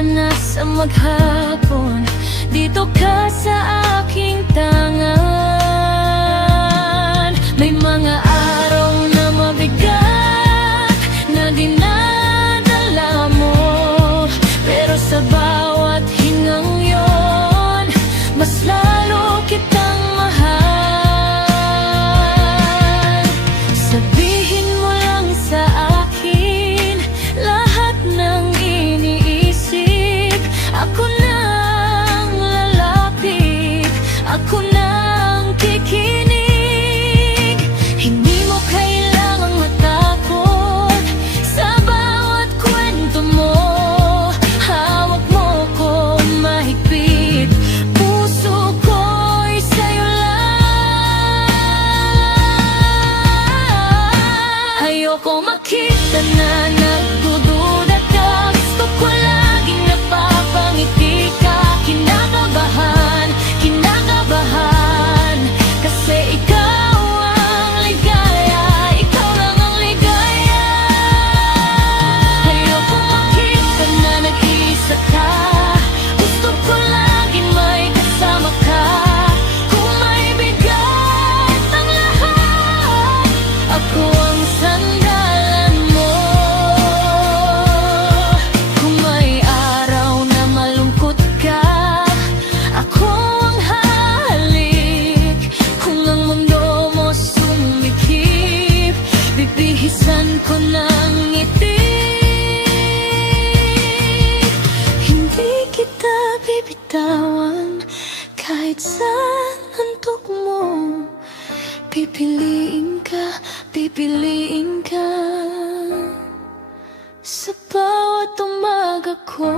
ka na sa maghapon, dito ka sa aking tangan. May mga araw na mabigat na dinadala mo, pero sa bawat hingang yon, mas lalo kitang mahal. Sabihin mo lang sa akin lahat ng iniisip, ako nang lalapit, ako nang kikinig. Hindi mo kailangang matakot sa bawat kwento mo, hawak mo ko mahigpit, puso ko'y sa'yo lang. Ayoko makita na nagdududa ka, gusto ko laging napapangiti ka. Kinakabahan, kinakabahan, kasi ikaw ang ligaya, ikaw lang ang ligaya. Ayoko makita na nag-iisa ka, gusto ko laging may kasama ka. Kung may bigat ang lahat, ako ang sandalan mo. Kung may araw na malungkot ka, ako ang hahalik. Kung ang mundo mo sumikip, bibihisan ko ng ngiti. Hindi kita bibitawan kahit saan antok mo. Pipiliin ka, pipiliin ka. Sa bawat umaga ko,